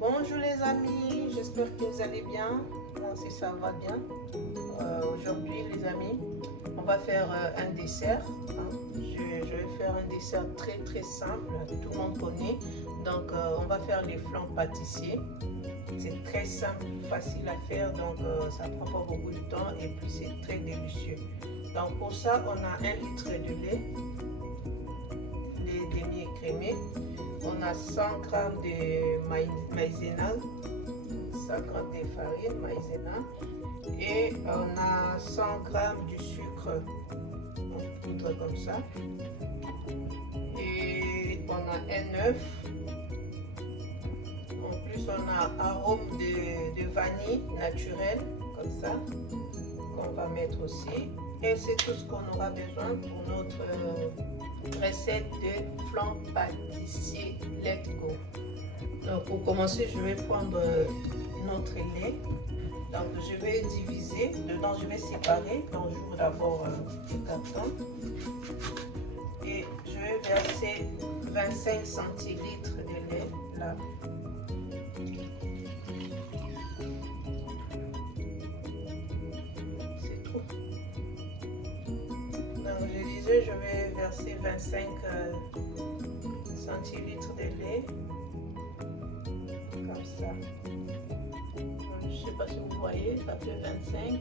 Bonjour les amis, j'espère que vous allez bien. Moi aussi ça va bien. Aujourd'hui les amis, on va faire un dessert. Je vais faire un dessert très simple, tout le monde connaît. Donc on va faire les flancs pâtissiers. C'est très simple, facile à faire, donc ça prend pas beaucoup de temps et puis c'est très délicieux. Donc pour ça on a 1 litre de lait, demi-écrémé. On a 100 g de maïzena, 100 g de farine maïzena et on a 100 g de sucre en poudre comme ça. Et on a un œuf. En plus on a arôme de vanille naturel comme ça qu'on va mettre aussi. Et c'est tout ce qu'on aura besoin pour notre recette de flan pâtissier. Let's go. Donc pour commencer, je vais prendre notre lait. Donc je vais diviser. Dedans, je vais séparer. Donc j'ouvre d'abord le carton. Et je vais verser 25 centilitres de lait là. Je vais verser 25 centilitres de lait comme ça. Je ne sais pas si vous voyez, ça fait 25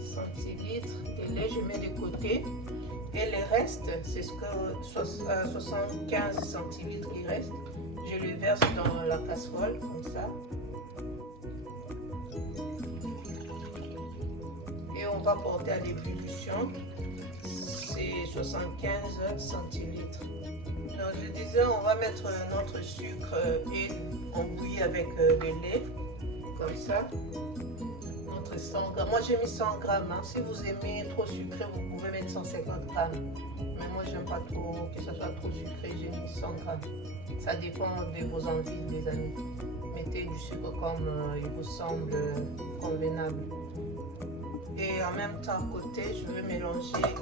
centilitres de lait. Je mets de côté et le reste, c'est ce que 75 centilitres qui reste. Je le verse dans la casserole comme ça. Et on va porter à l'ébullition. C'est 75 centilitres. Donc je disais, on va mettre notre sucre et on bouillit avec le lait, comme ça. Notre 100 g. Moi j'ai mis 100 g. Si vous aimez trop sucré, vous pouvez mettre 150 g. Mais moi j'aime pas trop que ça soit trop sucré, j'ai mis 100 g. Ça dépend de vos envies, les amis. Mettez du sucre comme il vous semble convenable. Et en même temps, à côté, je vais mélanger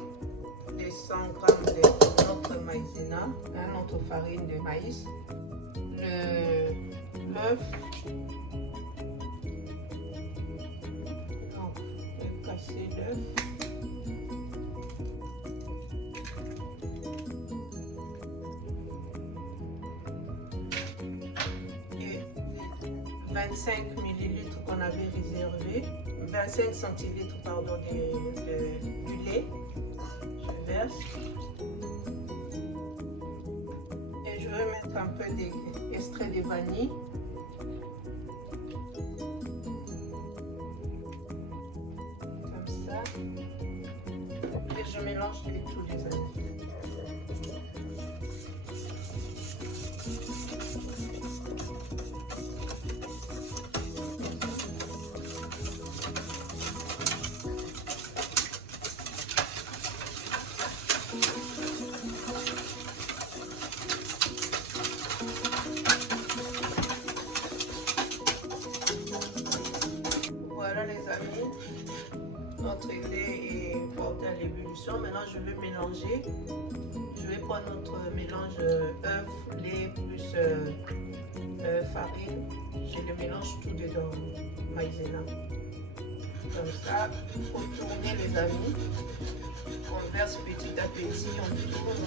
les 100 g de notre maïzena, notre farine de maïs, l'œuf. Donc, je vais casser l'œuf. Et 25 ml qu'on avait réservé, 25 centilitres pardon, du lait. Je verse et je vais mettre un peu d'extrait de vanille. Comme ça. Et je mélange tous les amis. Voilà les amis, notre lait est porté à l'ébullition. Maintenant je vais mélanger. Je vais prendre notre mélange œuf, lait plus farine. Je le mélange tout dedans, maïzena. Comme ça, il faut tourner les amis. On verse petit à petit, on tourne.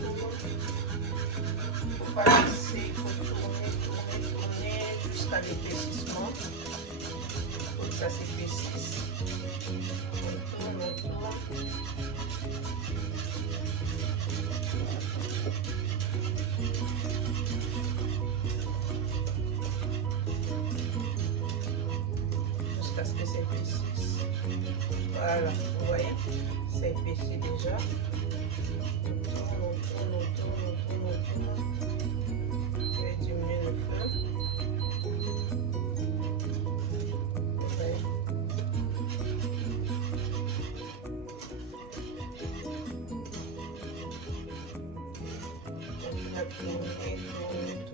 Il ne faut pas laisser, il faut tourner jusqu'à l'épaississement. Ça s'épaississe. On tourne. Jusqu'à ce que ça épaississe. Voilà, vous voyez, ça épaissit déjà. On tourne. Je vais diminuer le feu.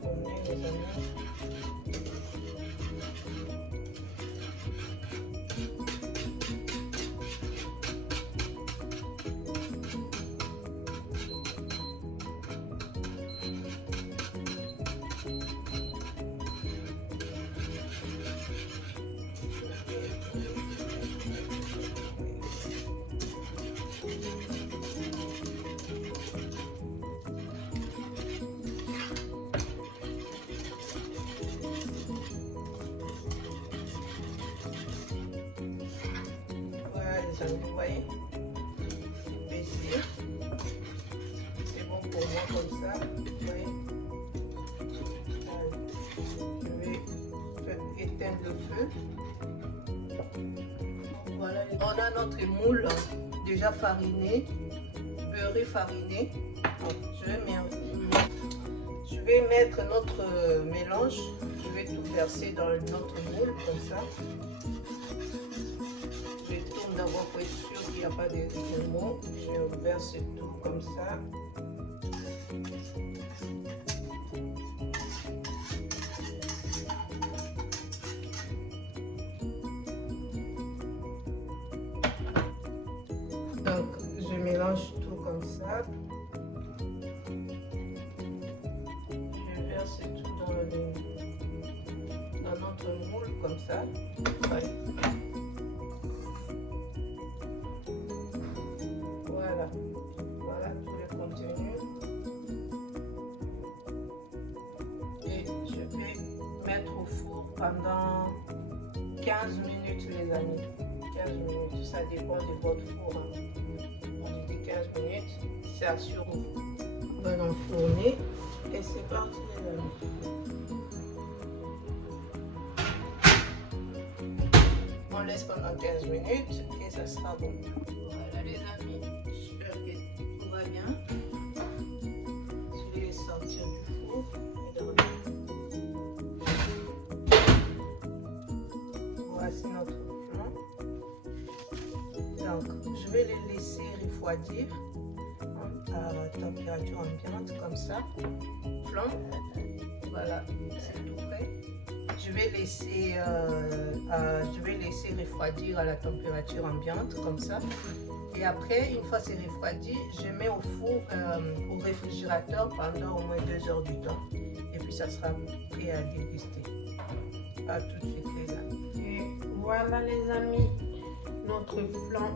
Tourner les amis. les amis, vous voyez. Baisser. C'est bon pour moi comme ça, vous voyez. Je vais éteindre le feu. Voilà, on a notre moule déjà fariné, beurré fariné. Donc, je vais mettre notre mélange. Je vais tout verser dans notre moule comme ça. Je tourne d'abord pour être sûr qu'il n'y a pas de mots. Je verse tout comme ça. Donc, je mélange tout comme ça. Je verse tout dans notre moule comme ça. Ouais. Voilà. Voilà tout le contenu. Et je vais mettre au four pendant 15 minutes, les amis. 15 minutes, ça dépend de votre four. Hein. On dit 15 minutes, ça surchauffe. On va l'enfourner et c'est parti, les amis. On laisse pendant 15 minutes et ça sera bon. Voilà, les amis, j'espère que tout va bien. Je vais les sortir du four. Voici notre flan. Donc, je vais les laisser refroidir à température ambiante comme ça. Flan, voilà, c'est tout prêt. Je vais laisser refroidir à la température ambiante comme ça. Et après, une fois c'est refroidi, je mets au four, au réfrigérateur pendant au moins 2 heures du temps. Et puis ça sera prêt à déguster. À tout de suite, les amis. Et voilà, les amis, notre flan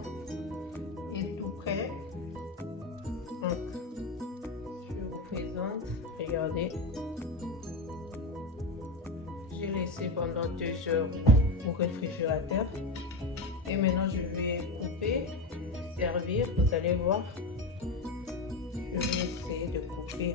est tout prêt. Donc, je vous présente. Regardez. J'ai laissé pendant 2 heures au réfrigérateur. Et maintenant, je vais couper, servir. Vous allez voir. Je vais essayer de couper